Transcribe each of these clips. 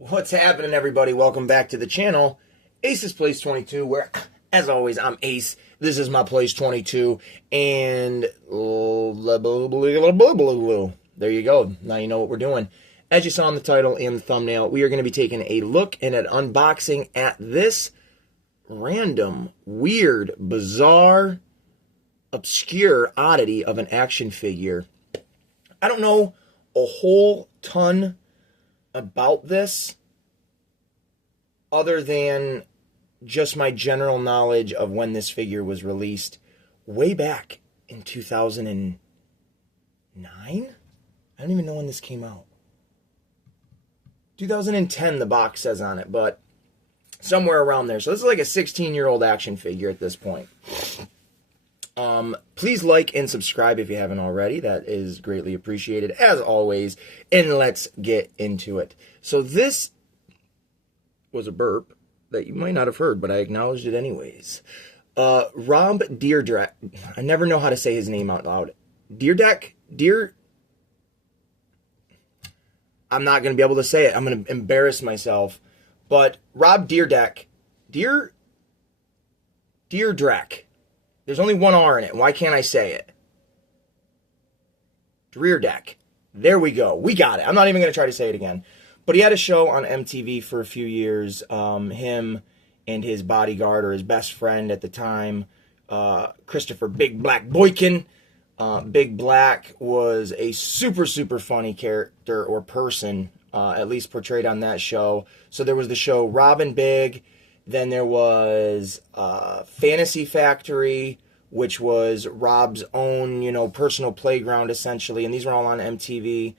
What's happening, everybody? Welcome back to the channel, Ace's Place 22, where, as always, I'm Ace. This is my Place 22, and there you go. Now you know what we're doing. As you saw in the title and the thumbnail, we are going to be taking a look and an unboxing at this random, weird, bizarre, obscure oddity of an action figure. I don't know a whole ton about this other than just my general knowledge of when this figure was released way back in 2009. I don't even know when this came out. 2010 the box says on it, but somewhere around there. So this is like a 16-year-old action figure at this point. Please like and subscribe if you haven't already. That is greatly appreciated, as always. And let's get into it. So this was a burp that you might not have heard, but I acknowledged it anyways. Rob Dydreks. I never know how to say his name out loud. I'm not going to be able to say it. I'm going to embarrass myself. But Rob Dydreks. Dydreks. There's only one R in it. Why can't I say it? Dydreks. There we go. We got it. I'm not even going to try to say it again. But he had a show on MTV for a few years. Him and his bodyguard, or his best friend at the time, Christopher Big Black Boykin. Big Black was a super, super funny character or person, at least portrayed on that show. So there was the show Robin Big. Then there was Fantasy Factory, which was Rob's own, personal playground, essentially. And these were all on MTV.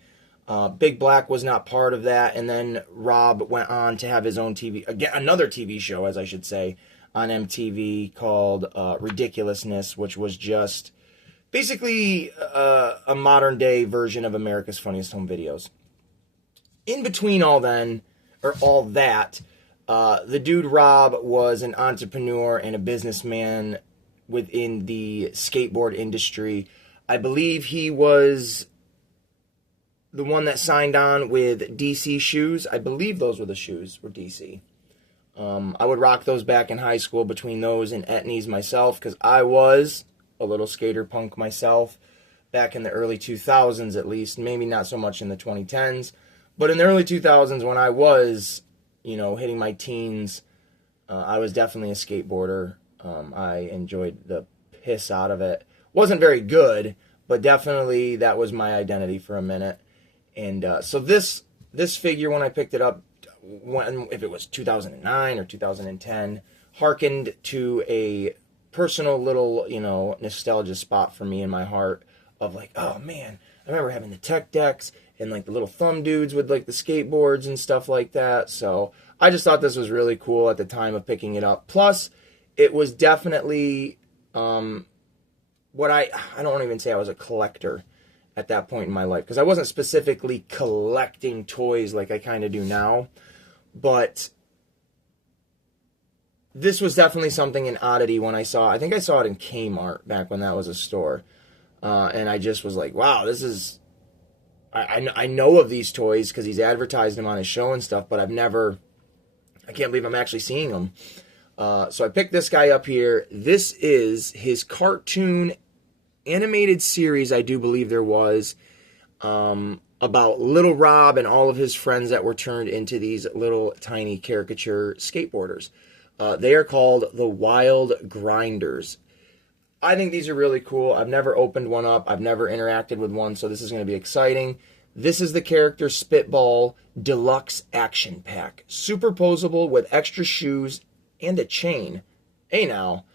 Big Black was not part of that. And then Rob went on to have his own another TV show, as I should say, on MTV called Ridiculousness, which was just basically a modern-day version of America's Funniest Home Videos. In between all that, the dude Rob was an entrepreneur and a businessman within the skateboard industry. I believe he was the one that signed on with DC shoes. I believe those were the shoes, were DC. I would rock those back in high school between those and Etnies myself, because I was a little skater punk myself back in the early 2000s at least. Maybe not so much in the 2010s, but in the early 2000s when I was hitting my teens, I was definitely a skateboarder. I enjoyed the piss out of it. Wasn't very good, but definitely that was my identity for a minute. And so this figure, when I picked it up, if it was 2009 or 2010, harkened to a personal little, nostalgia spot for me in my heart of like, oh man, I remember having the tech decks and like the little thumb dudes with like the skateboards and stuff like that. So I just thought this was really cool at the time of picking it up. Plus, it was definitely I don't even say I was a collector at that point in my life, because I wasn't specifically collecting toys like I kind of do now. But this was definitely something, an oddity, when I think I saw it in Kmart back when that was a store. And I just was like, wow, this is... I know of these toys because he's advertised them on his show and stuff, but I can't believe I'm actually seeing them. So I picked this guy up here. This is his cartoon animated series, I do believe there was, about Little Rob and all of his friends that were turned into these little tiny caricature skateboarders. They are called the Wild Grinders. I think these are really cool. I've never opened one up. I've never interacted with one, so this is going to be exciting. This is the character Spitball Deluxe Action Pack. Superposable with extra shoes and a chain. Hey now.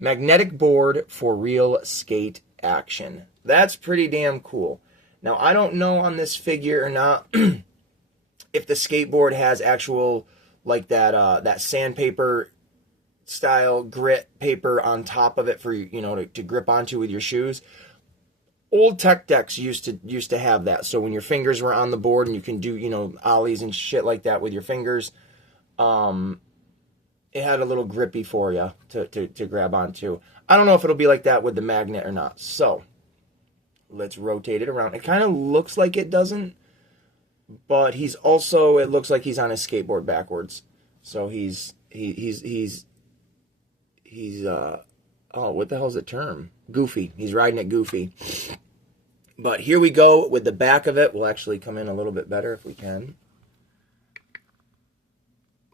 Magnetic board for real skate action. That's pretty damn cool. Now, I don't know on this figure or not if the skateboard has actual, like that sandpaper style grit paper on top of it for to grip onto with your shoes. Old tech decks used to have that, so when your fingers were on the board and you can do ollies and shit like that with your fingers, it had a little grippy for you to grab onto. I don't know if it'll be like that with the magnet or not. So let's rotate it around. It kind of looks like it doesn't but he's also, it looks like he's on his skateboard backwards. So he's oh, what the hell's the term? Goofy. He's riding it goofy. But here we go with the back of it. We'll actually come in a little bit better if we can.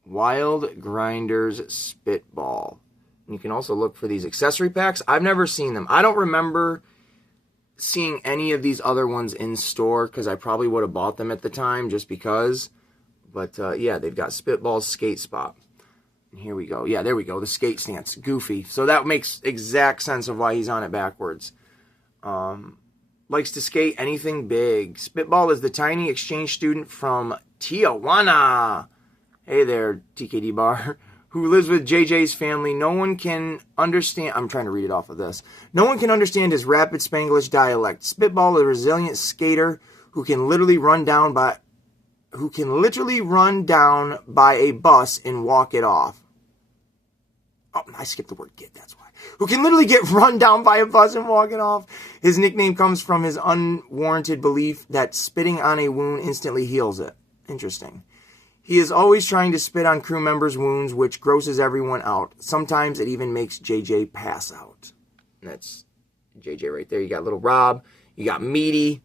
Wild Grinders Spitball. And you can also look for these accessory packs. I've never seen them. I don't remember seeing any of these other ones in store because I probably would have bought them at the time just because. But yeah, they've got Spitball's skate spot. And here we go. Yeah, there we go. The skate stance. Goofy. So that makes exact sense of why he's on it backwards. Likes to skate anything big. Spitball is the tiny exchange student from Tijuana. Hey there, TKD Bar. Who lives with JJ's family. No one can understand. I'm trying to read it off of this. No one can understand his rapid Spanglish dialect. Spitball is a resilient skater who can literally run down by a bus and walk it off. Oh, I skipped the word get, that's why. Who can literally get run down by a bus and walk it off. His nickname comes from his unwarranted belief that spitting on a wound instantly heals it. Interesting. He is always trying to spit on crew members' wounds, which grosses everyone out. Sometimes it even makes JJ pass out. And that's JJ right there. You got little Rob, you got Meaty,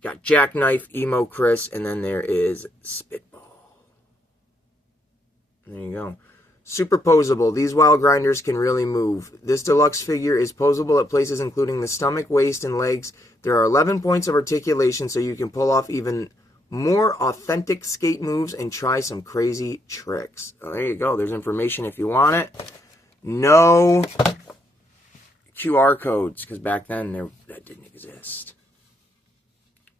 got Jackknife, Emo Chris, and then there is Spitball. There you go. Super posable. These Wild Grinders can really move. This deluxe figure is posable at places including the stomach, waist, and legs. There are 11 points of articulation, so you can pull off even more authentic skate moves and try some crazy tricks. Oh, there you go. There's information if you want it. No QR codes, because back then that didn't exist.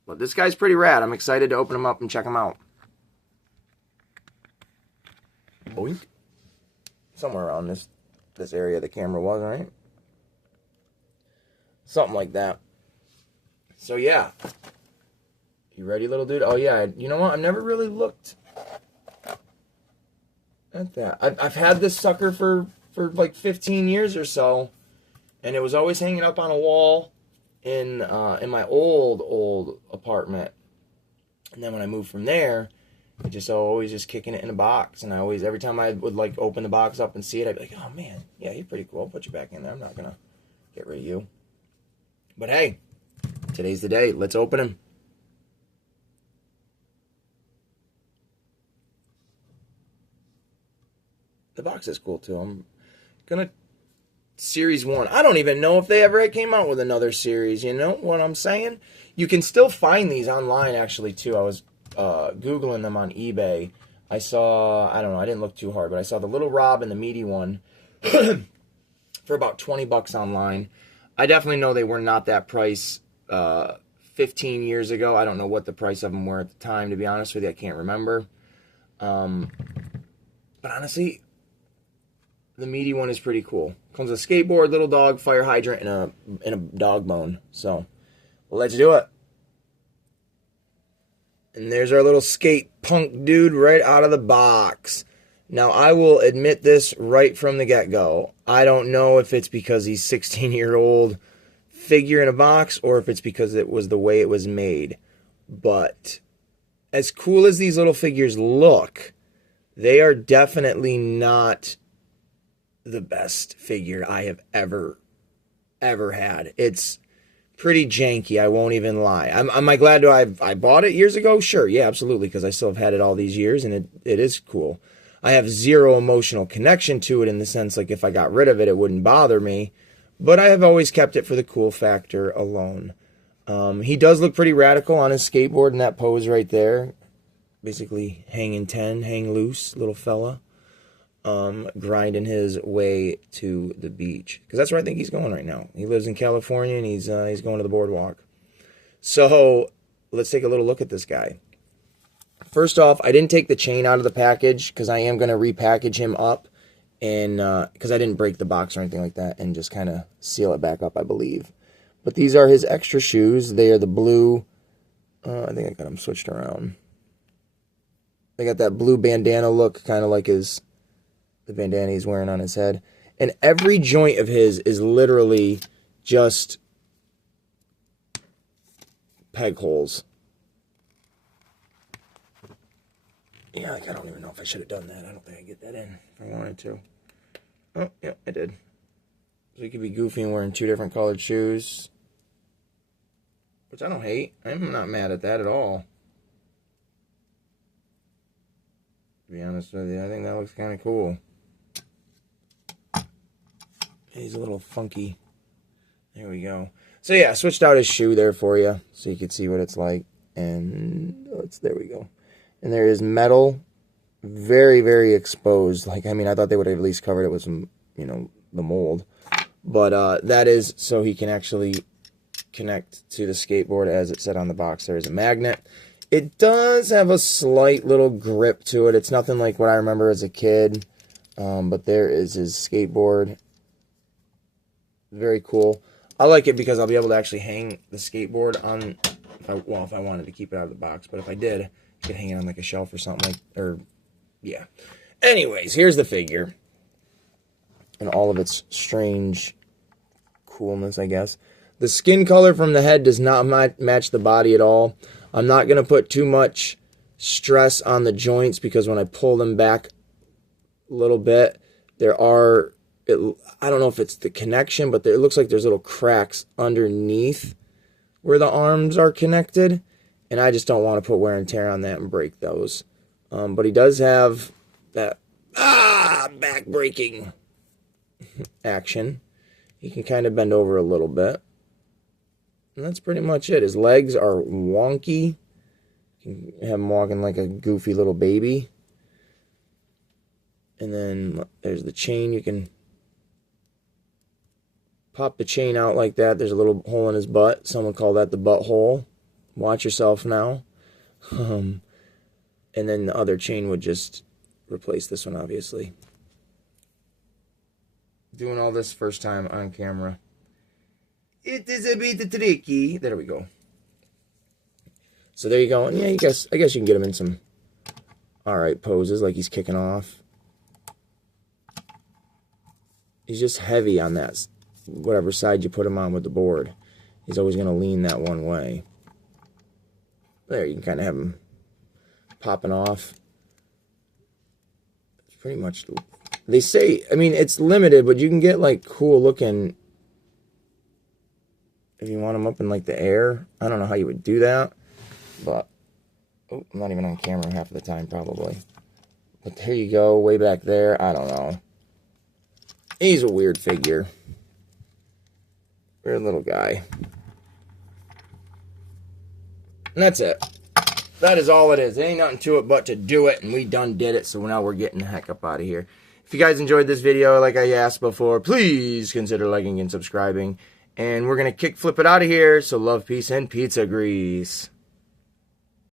But this guy's pretty rad. I'm excited to open him up and check him out. Boink. Somewhere around this area the camera was, right? Something like that. So yeah. You ready, little dude? Oh yeah, you know what? I've never really looked at that. I've had this sucker for like 15 years or so, and it was always hanging up on a wall in my old apartment. And then when I moved from there, I just always just kicking it in a box, and I always, every time I would like open the box up and see it, I'd be like, oh man, yeah, you're pretty cool. I'll put you back in there. I'm not gonna get rid of you. But hey, today's the day. Let's open him. The box is cool too. I'm gonna Series 1. I don't even know if they ever came out with another series. You know what I'm saying? You can still find these online actually too. I was Googling them on eBay. I saw, I don't know, I didn't look too hard, but I saw the little Rob and the Meaty one for about $20 online. I definitely know they were not that price 15 years ago. I don't know what the price of them were at the time, to be honest with you. I can't remember. But honestly, the Meaty one is pretty cool. Comes with a skateboard, little dog, fire hydrant, and a dog bone. So, let's do it. And there's our little skate punk dude right out of the box. Now, I will admit this right from the get-go. I don't know if it's because he's 16-year-old figure in a box or if it's because it was the way it was made. But as cool as these little figures look, they are definitely not the best figure I have ever had. It's pretty janky, I won't even lie. Am I glad I bought it years ago? Sure, yeah, absolutely, because I still have had it all these years, and it is cool. I have zero emotional connection to it in the sense, like, if I got rid of it, it wouldn't bother me, but I have always kept it for the cool factor alone. He does look pretty radical on his skateboard in that pose right there. Basically, hanging 10, hang loose, little fella. Grinding his way to the beach, because that's where I think he's going right now. He lives in California, and he's going to the boardwalk. So let's take a little look at this guy. First off, I didn't take the chain out of the package because I am going to repackage him up, and because I didn't break the box or anything like that, and just kind of seal it back up, I believe. But these are his extra shoes. They are the blue. I think I got them switched around. They got that blue bandana look, kind of like the bandana he's wearing on his head. And every joint of his is literally just peg holes. Yeah, like, I don't even know if I should have done that. I don't think I get that in if I wanted to. Oh, yeah, I did. So he could be goofy and wearing 2 different colored shoes. Which I don't hate. I'm not mad at that at all. To be honest with you, I think that looks kind of cool. He's a little funky. There we go. So yeah, I switched out his shoe there for you so you could see what it's like. And there we go. And there is metal, very, very exposed. Like, I mean, I thought they would have at least covered it with some, you know, the mold. But that is so he can actually connect to the skateboard as it said on the box. There is a magnet. It does have a slight little grip to it. It's nothing like what I remember as a kid. But there is his skateboard. Very cool. I like it because I'll be able to actually hang the skateboard on, if I wanted to keep it out of the box. But if I did, I could hang it on like a shelf or something yeah. Anyways, here's the figure. And all of its strange coolness, I guess. The skin color from the head does not match the body at all. I'm not going to put too much stress on the joints because when I pull them back a little bit, there are, I don't know if it's the connection, but it looks like there's little cracks underneath where the arms are connected. And I just don't want to put wear and tear on that and break those. But he does have that back breaking action. He can kind of bend over a little bit. And that's pretty much it. His legs are wonky. You can have him walking like a goofy little baby. And then there's the chain. You can pop the chain out like that. There's a little hole in his butt. Some would call that the butthole. Watch yourself now. And then the other chain would just replace this one, obviously. Doing all this first time on camera. It is a bit tricky. There we go. So there you go. And yeah, I guess you can get him in some alright poses, like he's kicking off. He's just heavy on that, whatever side you put him on with the board. He's always going to lean that one way. There, you can kind of have him popping off. It's pretty much, they say, I mean, it's limited, but you can get like cool looking, if you want them up in like the air. I don't know how you would do that, but oh, I'm not even on camera half of the time probably. But there you go, way back there. I don't know. He's a weird figure. Weird little guy. And that's it. That is all it is. There ain't nothing to it but to do it, and we done did it, so now we're getting the heck up out of here. If you guys enjoyed this video, like I asked before, please consider liking and subscribing. And we're going to kick flip it out of here, so love, peace, and pizza grease.